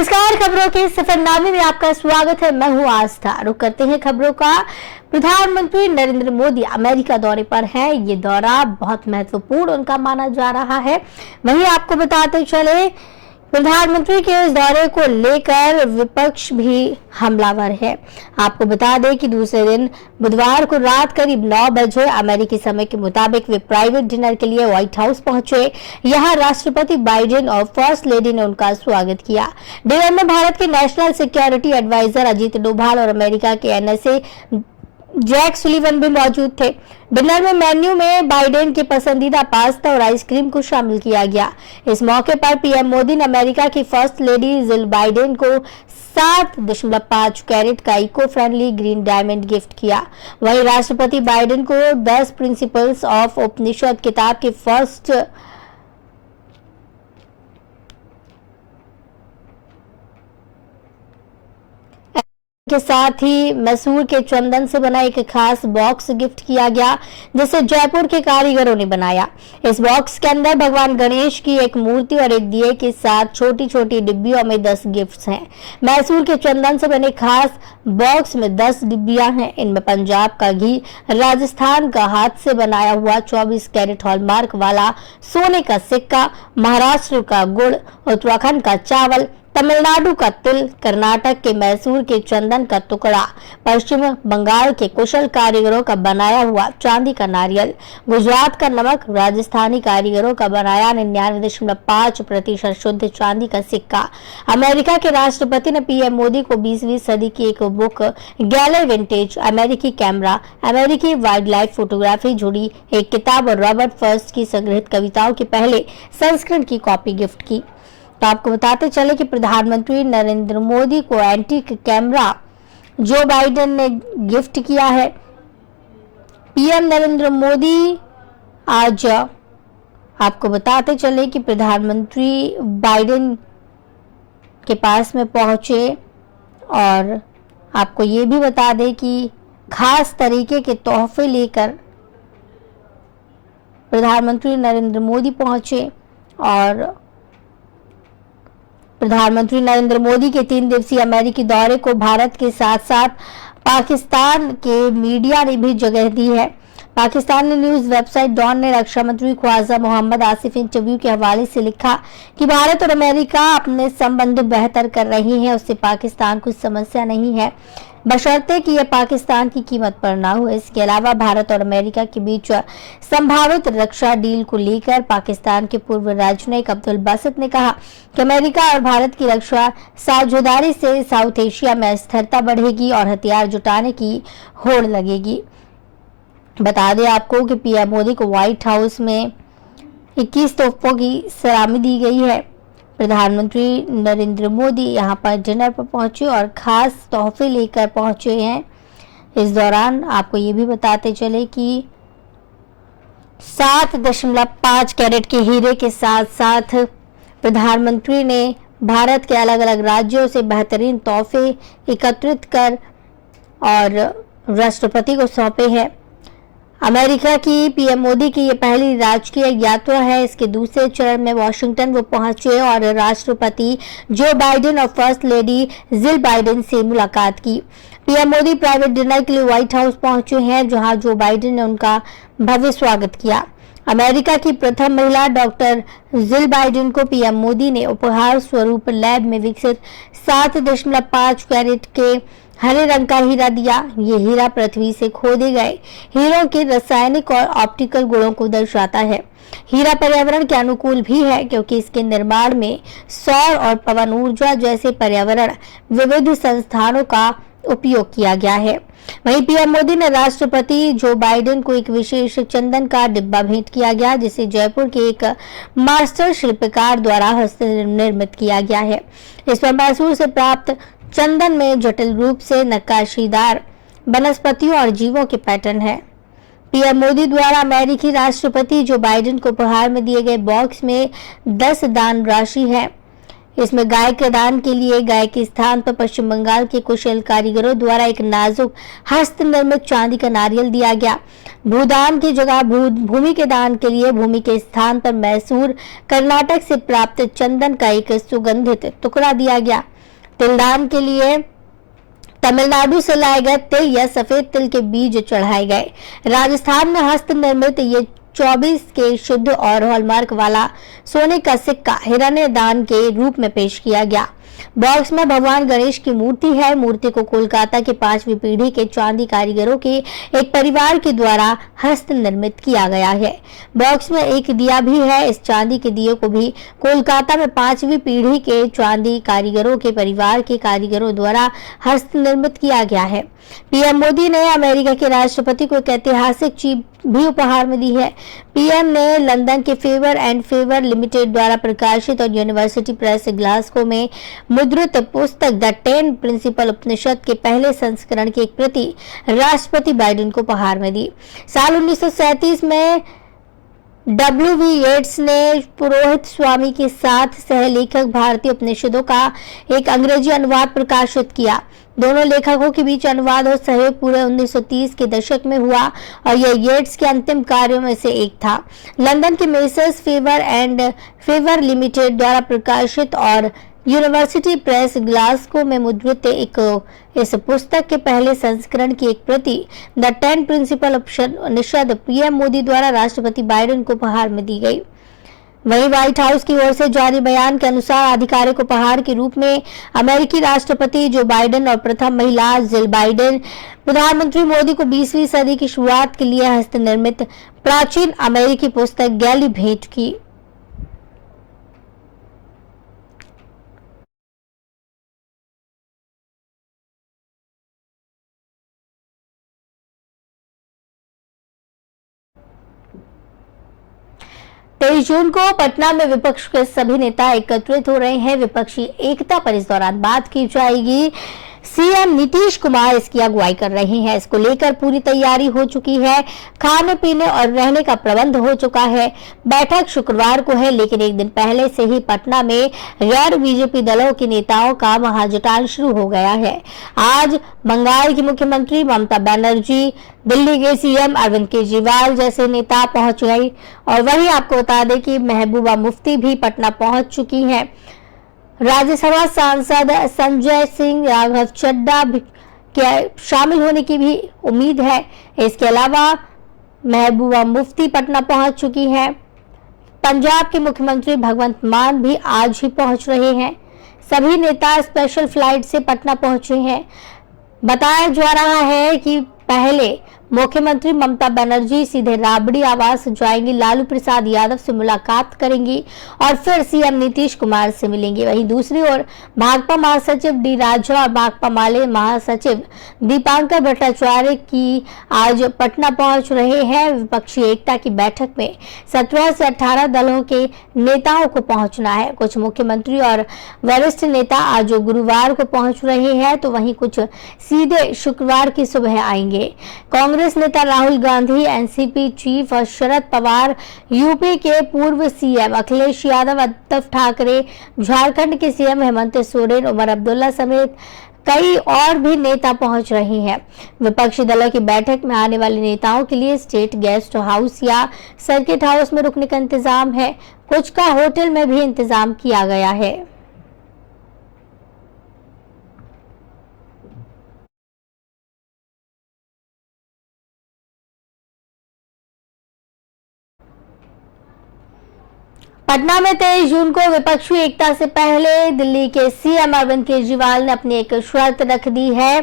नमस्कार, खबरों के सफरनामे में आपका स्वागत है। मैं हूं आस्था। रुक करते हैं खबरों का। प्रधानमंत्री नरेंद्र मोदी अमेरिका दौरे पर हैं। ये दौरा बहुत महत्वपूर्ण उनका माना जा रहा है। वहीं आपको बताते चले, प्रधानमंत्री के इस दौरे को लेकर विपक्ष भी हमलावर है। आपको बता दें कि दूसरे दिन बुधवार को रात करीब 9 बजे अमेरिकी समय के मुताबिक वे प्राइवेट डिनर के लिए व्हाइट हाउस पहुंचे। यहां राष्ट्रपति बाइडेन और फर्स्ट लेडी ने उनका स्वागत किया। डिनर में भारत के national security adviser Ajit Doval और अमेरिका के एनएसए जैक सुलिवन भी मौजूद थे। डिनर में मेन्यू में बाइडेन के पसंदीदा पास्ता और आइसक्रीम को शामिल किया गया। इस मौके पर पीएम मोदी ने अमेरिका की फर्स्ट लेडी जिल बाइडेन को 7.5 कैरेट का eco friendly green diamond gift किया। वहीं राष्ट्रपति बाइडेन को 10 प्रिंसिपल्स ऑफ उपनिषद किताब के फर्स्ट के साथ ही मैसूर के चंदन से बना एक खास बॉक्स गिफ्ट किया गया, जिसे जयपुर के कारीगरों ने बनाया। इस बॉक्स के अंदर भगवान गणेश की एक मूर्ति और एक दिए के साथ छोटी छोटी डिब्बियों में 10 गिफ्ट्स हैं। मैसूर के चंदन से बने खास बॉक्स में 10 डिब्बियां हैं। इनमें पंजाब का घी, राजस्थान का हाथ से बनाया हुआ 24 कैरेट हॉलमार्क वाला सोने का सिक्का, महाराष्ट्र का गुड़, उत्तराखंड का चावल, तमिलनाडु का तिल, कर्नाटक के मैसूर के चंदन का टुकड़ा, पश्चिम बंगाल के कुशल कारीगरों का बनाया हुआ चांदी का नारियल, गुजरात का नमक, राजस्थानी कारीगरों का बनाया 99.5% शुद्ध चांदी का सिक्का। अमेरिका के राष्ट्रपति ने पीएम मोदी को 20वीं सदी की एक बुक गैले विंटेज, अमेरिकी कैमरा, अमेरिकी वाइल्ड लाइफ फोटोग्राफी जुड़ी एक किताब और रॉबर्ट फर्स्ट की संग्रहित कविताओं के पहले संस्करण की कॉपी गिफ्ट की। तो आपको बताते चले कि प्रधानमंत्री नरेंद्र मोदी को एंटीक कैमरा जो बाइडेन ने गिफ्ट किया है। पीएम नरेंद्र मोदी आज आपको बताते चले कि प्रधानमंत्री बाइडेन के पास में पहुंचे और आपको ये भी बता दें कि खास तरीके के तोहफे लेकर प्रधानमंत्री नरेंद्र मोदी पहुंचे। और प्रधानमंत्री नरेंद्र मोदी के 3 दिवसीय अमेरिकी दौरे को भारत के साथ साथ पाकिस्तान के मीडिया ने भी जगह दी है। पाकिस्तानी न्यूज वेबसाइट डॉन ने रक्षा मंत्री ख्वाजा मोहम्मद आसिफ इंटरव्यू के हवाले से लिखा कि भारत और अमेरिका अपने संबंध बेहतर कर रही हैं, उससे पाकिस्तान को समस्या नहीं है, बशर्ते कि यह पाकिस्तान की कीमत पर ना हो। इसके अलावा भारत और अमेरिका के बीच संभावित रक्षा डील को लेकर पाकिस्तान के पूर्व राजनयिक अब्दुल बासित ने कहा कि अमेरिका और भारत की रक्षा साझेदारी से साउथ एशिया में स्थिरता बढ़ेगी और हथियार जुटाने की होड़ लगेगी। बता दें आपको कि पीएम मोदी को व्हाइट हाउस में 21 तोपों की सलामी दी गई है। प्रधानमंत्री नरेंद्र मोदी यहां पर डिनर पर पहुंचे और खास तोहफे लेकर पहुंचे हैं। इस दौरान आपको ये भी बताते चले कि 7.5 कैरेट के हीरे के साथ साथ प्रधानमंत्री ने भारत के अलग अलग राज्यों से बेहतरीन तोहफे एकत्रित कर और राष्ट्रपति को सौंपे हैं। अमेरिका की पीएम मोदी की ये पहली राजकीय यात्रा है। इसके दूसरे चरण में वॉशिंगटन वो पहुंचे और राष्ट्रपति जो बाइडेन और फर्स्ट लेडी जिल बाइडेन से मुलाकात की। पीएम मोदी प्राइवेट डिनर के लिए व्हाइट हाउस पहुंचे हैं, जहां जो बाइडेन ने उनका भव्य स्वागत किया। अमेरिका की प्रथम महिला डॉक्टर जिल बाइडेन को पीएम मोदी ने उपहार स्वरूप लैब में विकसित 7.5 कैरेट के हरे रंग का हीरा दिया। ये हीरा पृथ्वी से खोदे गए हीरों के रासायनिक और ऑप्टिकल गुणों को दर्शाता है। हीरा पर्यावरण के अनुकूल भी है, क्योंकि इसके निर्माण में सौर और पवन ऊर्जा जैसे पर्यावरण विविध संस्थानों का उपयोग किया गया है। वहीं पीएम मोदी ने राष्ट्रपति जो बाइडेन को एक विशेष चंदन का डिब्बा भेंट किया गया, जिसे जयपुर के एक मास्टर शिल्पकार द्वारा हस्त निर्मित किया गया है। इस पर मैसूर से प्राप्त चंदन में जटिल रूप से नक्काशीदार वनस्पतियों और जीवों के पैटर्न है। पीएम मोदी द्वारा अमेरिकी राष्ट्रपति जो बाइडेन को उपहार में दिए गए बॉक्स में 10 दान राशि है। इसमें गाय के दान के लिए गाय के स्थान पर पश्चिम बंगाल के कुशल कारीगरों द्वारा एक नाजुक हस्त निर्मित चांदी का नारियल दिया गया। भूदान की जगह भूमि के दान के लिए भूमि के स्थान पर मैसूर कर्नाटक से प्राप्त चंदन का एक सुगंधित टुकड़ा दिया गया। तिलदान के लिए तमिलनाडु से लाए गए तिल या सफेद तिल के बीज चढ़ाए गए। राजस्थान में हस्त निर्मित ये 24 के शुद्ध और हॉलमार्क वाला सोने का सिक्का हिरण्य दान के रूप में पेश किया गया। बॉक्स में भगवान गणेश की मूर्ति है। मूर्ति को कोलकाता के 5वीं पीढ़ी के चांदी कारीगरों के एक परिवार के द्वारा हस्त निर्मित किया गया है। बॉक्स में एक दिया भी है। इस चांदी के दिए को भी कोलकाता में 5वीं पीढ़ी के चांदी कारीगरों के परिवार के कारीगरों द्वारा हस्त निर्मित किया गया है। पीएम मोदी ने अमेरिका के राष्ट्रपति को एक ऐतिहासिक चीज भी उपहार में दी है। पीएम ने लंदन के फेवर एंड फेवर लिमिटेड द्वारा प्रकाशित और यूनिवर्सिटी प्रेस ग्लासगो में मुद्रित पुस्तक द 10 प्रिंसिपल उपनिषद के पहले संस्करण की एक प्रति राष्ट्रपति बाइडेन को उपहार में दी। साल 1937 में W.V. येट्स ने पुरोहित स्वामी के साथ सहलेखक भारतीय उपनिषदों का एक अंग्रेजी अनुवाद प्रकाशित किया। दोनों लेखकों के बीच अनुवाद और सहयोग पूरे 1930 के दशक में हुआ और यह येट्स के अंतिम कार्यों में से एक था। लंदन के messrs favour and favour limited द्वारा प्रकाशित और यूनिवर्सिटी प्रेस ग्लासगो में मुद्रित इस पुस्तक के पहले संस्करण की एक प्रति the 10 principal Upanishad PM Modi द्वारा राष्ट्रपति बाइडेन को उपहार में दी गई। वहीं व्हाइट हाउस की ओर से जारी बयान के अनुसार आधिकारिक उपहार के रूप में अमेरिकी राष्ट्रपति जो बाइडेन और प्रथम महिला जिल बाइडेन प्रधानमंत्री मोदी को 20वीं सदी की शुरुआत के लिए हस्त निर्मित प्राचीन अमेरिकी पुस्तक गैली भेंट की। तेईस जून को पटना में विपक्ष के सभी नेता एकत्रित हो रहे हैं। विपक्षी एकता पर इस दौरान बात की जाएगी। सीएम नीतीश कुमार इसकी अगुवाई कर रहे हैं। इसको लेकर पूरी तैयारी हो चुकी है। खाने पीने और रहने का प्रबंध हो चुका है। बैठक शुक्रवार को है, लेकिन एक दिन पहले से ही पटना में गैर बीजेपी दलों के नेताओं का महाजुटान शुरू हो गया है। आज बंगाल की मुख्यमंत्री ममता बनर्जी, दिल्ली के सीएम अरविंद केजरीवाल जैसे नेता पहुंच गए और वहीं आपको बता दें कि महबूबा मुफ्ती भी पटना पहुंच चुकी हैं। राज्यसभा सांसद संजय सिंह राघव चड्ढा के शामिल होने की भी उम्मीद है। इसके अलावा महबूबा मुफ्ती पटना पहुंच चुकी हैं। पंजाब के मुख्यमंत्री भगवंत मान भी आज ही पहुंच रहे हैं। सभी नेता स्पेशल फ्लाइट से पटना पहुंचे हैं। बताया जा रहा है कि पहले मुख्यमंत्री ममता बनर्जी सीधे राबड़ी आवास जाएंगी, लालू प्रसाद यादव से मुलाकात करेंगी और फिर सीएम नीतीश कुमार से मिलेंगे। वहीं दूसरी ओर भाकपा महासचिव डी राजा और भाकपा माले महासचिव दीपांकर भट्टाचार्य की आज पटना पहुंच रहे हैं। विपक्षी एकता की बैठक में 17 से 18 दलों के नेताओं को पहुंचना है। कुछ मुख्यमंत्री और वरिष्ठ नेता आज गुरुवार को पहुंच रहे हैं, तो वहीं कुछ सीधे शुक्रवार की सुबह आएंगे। कांग्रेस नेता राहुल गांधी, एनसीपी चीफ और शरद पवार, यूपी के पूर्व सीएम अखिलेश यादव, उद्धव ठाकरे, झारखंड के सीएम हेमंत सोरेन, उमर अब्दुल्ला समेत कई और भी नेता पहुंच रहे हैं। विपक्षी दलों की बैठक में आने वाले नेताओं के लिए स्टेट गेस्ट हाउस या सर्किट हाउस में रुकने का इंतजाम है। कुछ का होटल में भी इंतजाम किया गया है। पटना में 23 जून को विपक्षी एकता से पहले दिल्ली के सीएम अरविंद केजरीवाल ने अपनी एक शर्त रख दी है।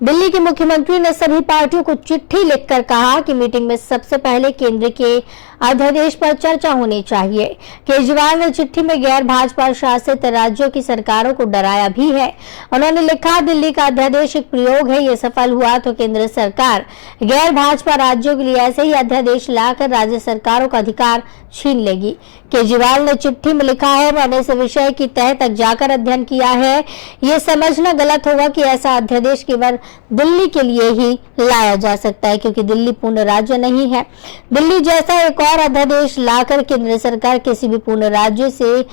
दिल्ली के मुख्यमंत्री ने सभी पार्टियों को चिट्ठी लिखकर कहा कि मीटिंग में सबसे पहले केंद्र के अध्यादेश पर चर्चा होनी चाहिए। केजरीवाल ने चिट्ठी में गैर भाजपा शासित राज्यों की सरकारों को डराया भी है। उन्होंने लिखा, दिल्ली का अध्यादेश एक प्रयोग है, ये सफल हुआ तो केंद्र सरकार गैर भाजपा राज्यों के लिए ऐसे ही अध्यादेश लाकर राज्य सरकारों का अधिकार छीन लेगी। केजरीवाल ने चिट्ठी में लिखा है, मैंने इस विषय की तह तक जाकर अध्ययन किया है। ये समझना गलत होगा कि ऐसा अध्यादेश केवल दिल्ली के लिए ही लाया जा सकता है, क्योंकि दिल्ली पूर्ण राज्य नहीं है। दिल्ली जैसा एक और अध्यादेश लाकर केंद्र सरकार किसी भी पूर्ण राज्य से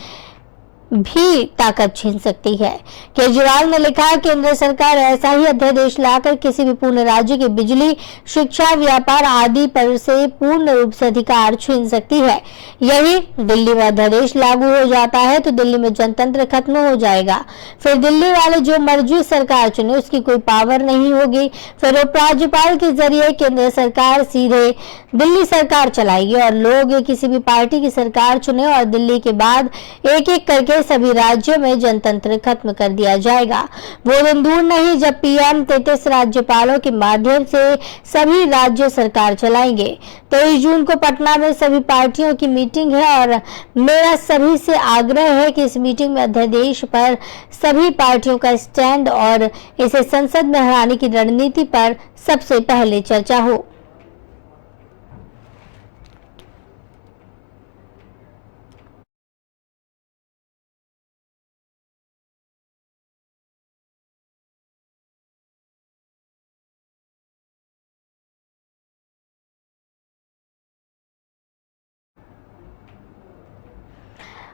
भी ताकत छीन सकती है। केजरीवाल ने लिखा, केंद्र सरकार ऐसा ही अध्यादेश लाकर किसी भी पूर्ण राज्य के बिजली, शिक्षा, व्यापार आदि पर से पूर्ण रूप से अधिकार छीन सकती है। यही दिल्ली में अध्यादेश लागू हो जाता है तो दिल्ली में जनतंत्र खत्म हो जाएगा। फिर दिल्ली वाले जो मर्जी सरकार चुने उसकी कोई पावर नहीं होगी। फिर उपराज्यपाल के जरिए केंद्र सरकार सीधे दिल्ली सरकार चलाएगी और लोग किसी भी पार्टी की सरकार चुने और दिल्ली के बाद एक एक करके सभी राज्यों में जनतंत्र खत्म कर दिया जाएगा। वो दिन दूर नहीं जब पीएम 33 राज्यपालों के माध्यम से सभी राज्य सरकार चलाएंगे। 23 जून को पटना में सभी पार्टियों की मीटिंग है और मेरा सभी से आग्रह है कि इस मीटिंग में अध्यादेश पर सभी पार्टियों का स्टैंड और इसे संसद में हराने की रणनीति पर सबसे पहले चर्चा हो।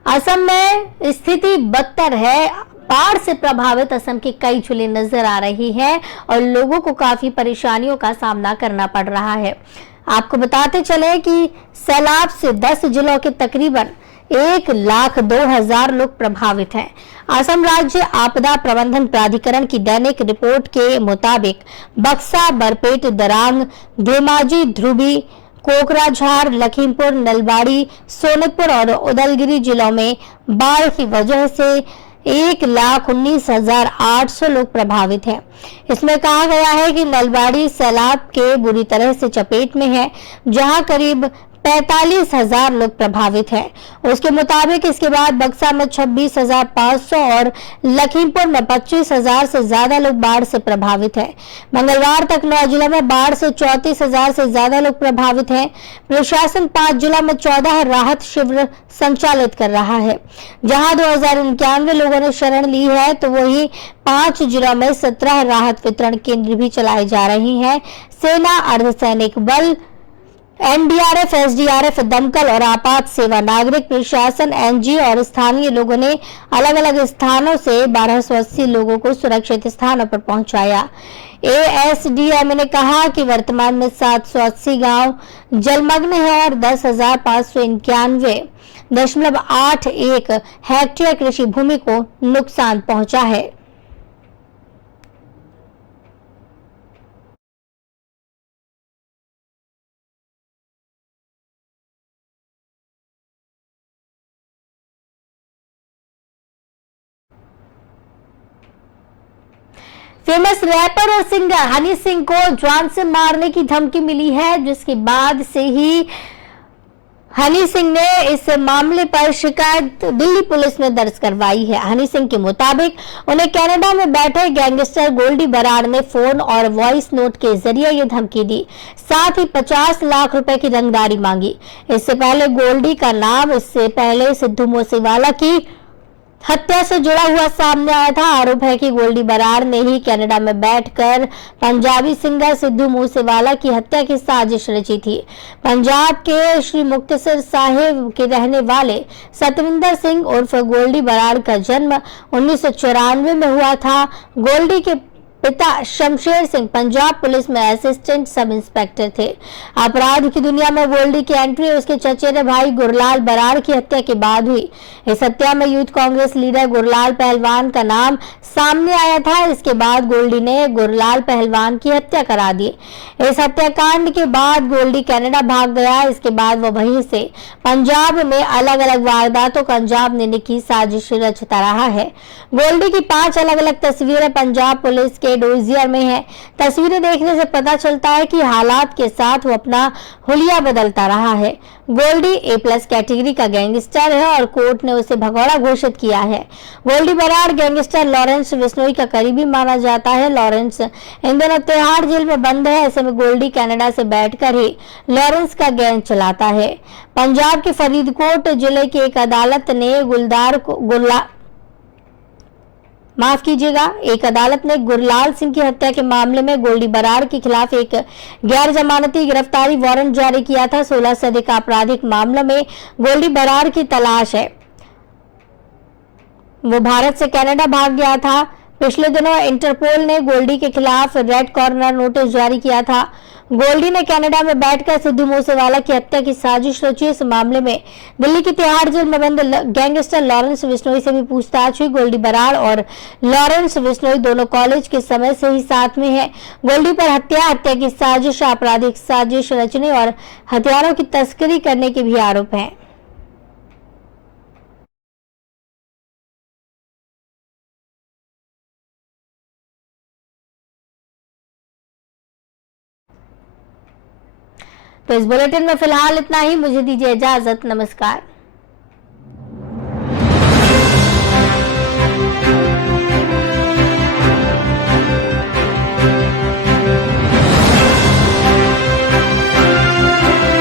असम में स्थिति बदतर है। बाढ़ से प्रभावित असम के कई जिले नजर आ रही है और लोगों को काफी परेशानियों का सामना करना पड़ रहा है। आपको बताते चले कि सैलाब से 10 जिलों के तकरीबन 1,02,000 लोग प्रभावित हैं। असम राज्य आपदा प्रबंधन प्राधिकरण की दैनिक रिपोर्ट के मुताबिक बक्सा, बरपेट, दरांग, धेमाजी, ध्रुवी, कोकराझार, लखीमपुर, नलबाड़ी, सोनितपुर और उदलगिरी जिलों में बाढ़ की वजह से 1,19,800 लोग प्रभावित हैं। इसमें कहा गया है कि नलबाड़ी सैलाब के बुरी तरह से चपेट में है, जहां करीब 45,000 लोग प्रभावित हैं। उसके मुताबिक इसके बाद बक्सा में 26,500 और लखीमपुर में 25,000 से ज्यादा लोग बाढ़ से प्रभावित हैं। मंगलवार तक 9 जिलों में बाढ़ से 34,000 से ज्यादा लोग प्रभावित हैं। प्रशासन 5 जिलों में 14 राहत शिविर संचालित कर रहा है, जहां 2,091 लोगों ने शरण ली है, तो वही 5 जिलों में 17 राहत वितरण केंद्र भी चलाए जा रहे हैं। सेना, अर्धसैनिक बल, एनडीआरएफ, एसडीआरएफ, दमकल और आपात सेवा, नागरिक प्रशासन, एनजीओ और स्थानीय लोगों ने अलग अलग स्थानों से 1280 लोगों को सुरक्षित स्थानों पर पहुंचाया। एएसडीएम ने कहा कि वर्तमान में 780 गांव जलमग्न है और 10,591.81 हेक्टेयर कृषि भूमि को नुकसान पहुंचा है। फेमस रैपर और सिंगर हनी सिंह को जान से मारने की धमकी मिली है, जिसके बाद से ही हनी सिंह ने इस मामले पर शिकायत दिल्ली पुलिस में दर्ज करवाई है। हनी सिंह के मुताबिक उन्हें कनाडा में बैठे गैंगस्टर गोल्डी बराड़ ने फोन और वॉइस नोट के जरिए ये धमकी दी, साथ ही 50 लाख रुपए की रंगदारी मांगी। इससे पहले गोल्डी का नाम इससे पहले सिद्धू मूसेवाला की हत्या से जुड़ा हुआ सामने आया था। आरोप है कि गोल्डी बराड़ ने ही कनाडा में बैठकर पंजाबी सिंगर सिद्धू मूसेवाला की हत्या की साजिश रची थी। पंजाब के श्री मुक्तसर साहिब के रहने वाले सतविंदर सिंह उर्फ गोल्डी बराड़ का जन्म 1994 में हुआ था। गोल्डी के पिता शमशेर सिंह पंजाब पुलिस में असिस्टेंट सब इंस्पेक्टर थे। अपराध की दुनिया में गोल्डी की एंट्री उसके चचेरे भाई गुरलाल बराड़ की हत्या के बाद हुई। इस हत्या में यूथ कांग्रेस लीडर गुरलाल पहलवान का नाम सामने आया था। इसके बाद गोल्डी ने गुरलाल पहलवान की हत्या करा दी। इस हत्याकांड के बाद गोल्डी कनाडा भाग गया। इसके बाद वह वहीं से पंजाब में अलग अलग वारदातों को अंजाम देने की साजिश रचता रहा है। गोल्डी की 5 अलग अलग तस्वीरें पंजाब पुलिस के डोजियर में है। तस्वीरें देखने से पता चलता है कि हालात के साथ वो अपना हुलिया बदलता रहा है। गोल्डी A+ कैटेगरी का गैंगस्टर है और कोर्ट ने उसे भगौड़ा घोषित किया है। गोल्डी बराड़ गैंगस्टर लॉरेंस बिश्नोई का करीबी माना जाता है। लॉरेंस इन दिनों तिहाड़ जेल में बंद है। ऐसे में गोल्डी कनाडा से बैठकर ही लॉरेंस का गैंग चलाता है। पंजाब के फरीदकोट जिले की एक अदालत ने एक अदालत ने गुरलाल सिंह की हत्या के मामले में गोल्डी बराड़ के खिलाफ एक गैर जमानती गिरफ्तारी वारंट जारी किया था। 16 से अधिक आपराधिक मामलों में गोल्डी बराड़ की तलाश है। वो भारत से कनाडा भाग गया था। पिछले दिनों इंटरपोल ने गोल्डी के खिलाफ रेड कॉर्नर नोटिस जारी किया था। गोल्डी ने कनाडा में बैठकर सिद्धू मूसेवाला की हत्या की साजिश रची। इस मामले में दिल्ली की तिहाड़ जेल में बंद गैंगस्टर लॉरेंस बिश्नोई से भी पूछताछ हुई। गोल्डी बराड़ और लॉरेंस बिश्नोई दोनों कॉलेज के समय से ही साथ में हैं। गोल्डी पर हत्या की साजिश, आपराधिक साजिश रचने और हथियारों की तस्करी करने के भी आरोप हैं। तो इस बुलेटिन में फिलहाल इतना ही। मुझे दीजिए इजाजत। नमस्कार।